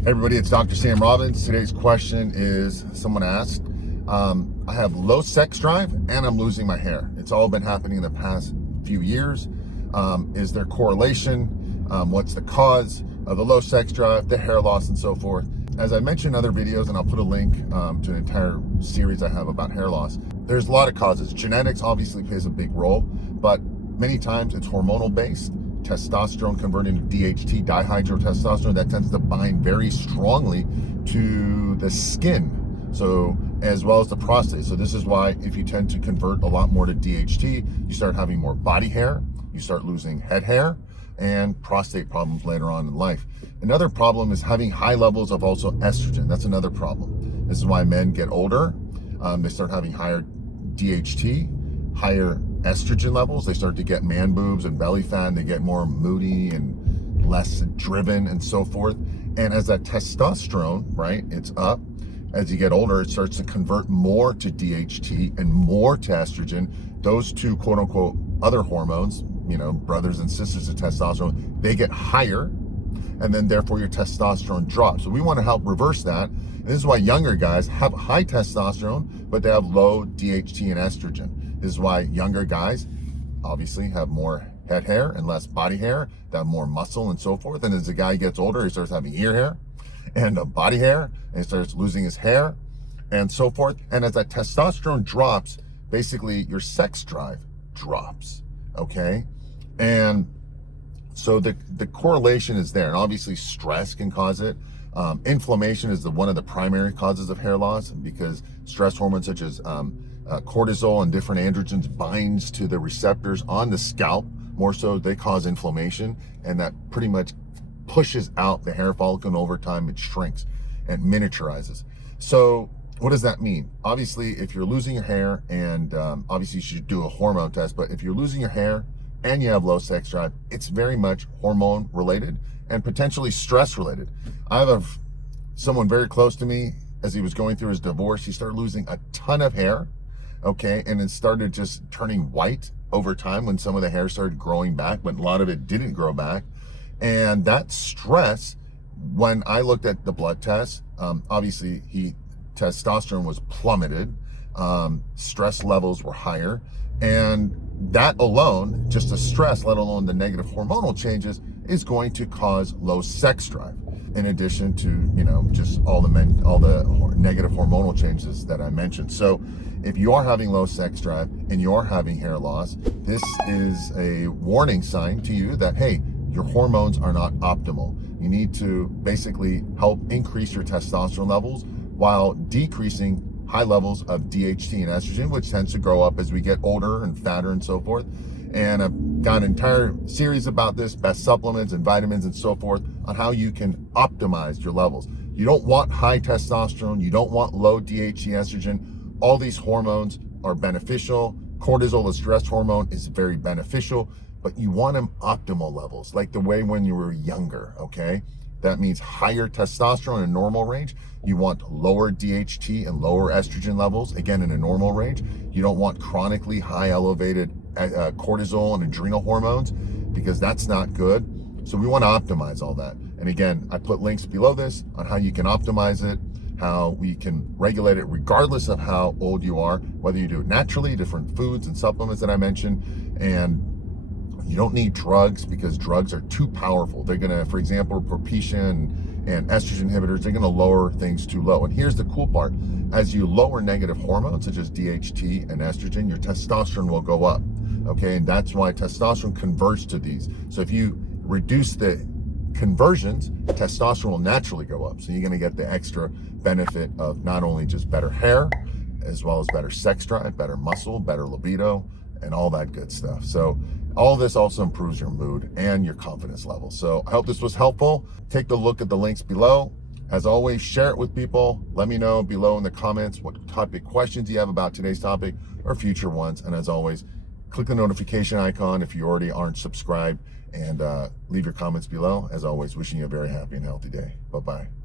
Hey everybody, it's Dr. Sam Robbins. Today's question is, someone asked, I have low sex drive and I'm losing my hair. It's all been happening in the past few years. Is there correlation? What's the cause of the low sex drive, the hair loss, and so forth? As I mentioned in other videos, and I'll put a link to an entire series I have about hair loss, there's a lot of causes. Genetics obviously plays a big role, but many times it's hormonal based. Testosterone converting to DHT, dihydrotestosterone, that tends to bind very strongly to the skin, so as well as the prostate. So this is why if you tend to convert a lot more to DHT, you start having more body hair, you start losing head hair, and prostate problems later on in life. Another problem is having high levels of also estrogen. That's another problem. This is why men get older, they start having higher DHT, higher estrogen levels, they start to get man boobs and belly fat, and they get more moody and less driven and so forth. And as that testosterone, right, it's up, as you get older, it starts to convert more to DHT and more to estrogen. Those two quote unquote other hormones, you know, brothers and sisters of testosterone, they get higher, and then therefore your testosterone drops. So we want to help reverse that. And this is why younger guys have high testosterone, but they have low DHT and estrogen. This is why younger guys obviously have more head hair and less body hair, they have more muscle and so forth. And as the guy gets older, he starts having ear hair and body hair, and he starts losing his hair and so forth. And as that testosterone drops, basically your sex drive drops, okay? And so the correlation is there, and obviously stress can cause it. Inflammation is one of the primary causes of hair loss, because stress hormones such as cortisol and different androgens binds to the receptors on the scalp. More so, they cause inflammation, and that pretty much pushes out the hair follicle, and over time it shrinks and miniaturizes. So what does that mean? Obviously, if you're losing your hair, and obviously you should do a hormone test, but if you're losing your hair and you have low sex drive, it's very much hormone related and potentially stress related. I have someone very close to me, as he was going through his divorce, he started losing a ton of hair, okay, and it started just turning white over time when some of the hair started growing back, but a lot of it didn't grow back. And that stress, when I looked at the blood test, obviously testosterone was plummeted, stress levels were higher, and that alone, just the stress, let alone the negative hormonal changes, is going to cause low sex drive, in addition to, you know, just all the negative hormonal changes that I mentioned. So if you are having low sex drive and you are having hair loss, this is a warning sign to you that, hey, your hormones are not optimal. You need to basically help increase your testosterone levels while decreasing high levels of DHT and estrogen, which tends to grow up as we get older and fatter and so forth. And I've got an entire series about this, best supplements and vitamins and so forth, on how you can optimize your levels. You don't want high testosterone, you don't want low DHT estrogen. All these hormones are beneficial. Cortisol, the stress hormone, is very beneficial, but you want them optimal levels, like the way when you were younger, okay? That means higher testosterone in a normal range. You want lower DHT and lower estrogen levels, again, in a normal range. You don't want chronically high elevated cortisol and adrenal hormones, because that's not good. So we want to optimize all that. And again, I put links below this on how you can optimize it, how we can regulate it regardless of how old you are, whether you do it naturally, different foods and supplements that I mentioned. And you don't need drugs, because drugs are too powerful. They're gonna, for example, propecia and estrogen inhibitors, they're gonna lower things too low. And here's the cool part. As you lower negative hormones, such as DHT and estrogen, your testosterone will go up, okay? And that's why testosterone converts to these. So if you reduce the conversions, testosterone will naturally go up. So you're gonna get the extra benefit of not only just better hair, as well as better sex drive, better muscle, better libido, and all that good stuff. So all this also improves your mood and your confidence level. So I hope this was helpful. Take a look at the links below. As always, share it with people. Let me know below in the comments what topic questions you have about today's topic or future ones. And as always, click the notification icon if you already aren't subscribed, and leave your comments below. As always, wishing you a very happy and healthy day. Bye-bye.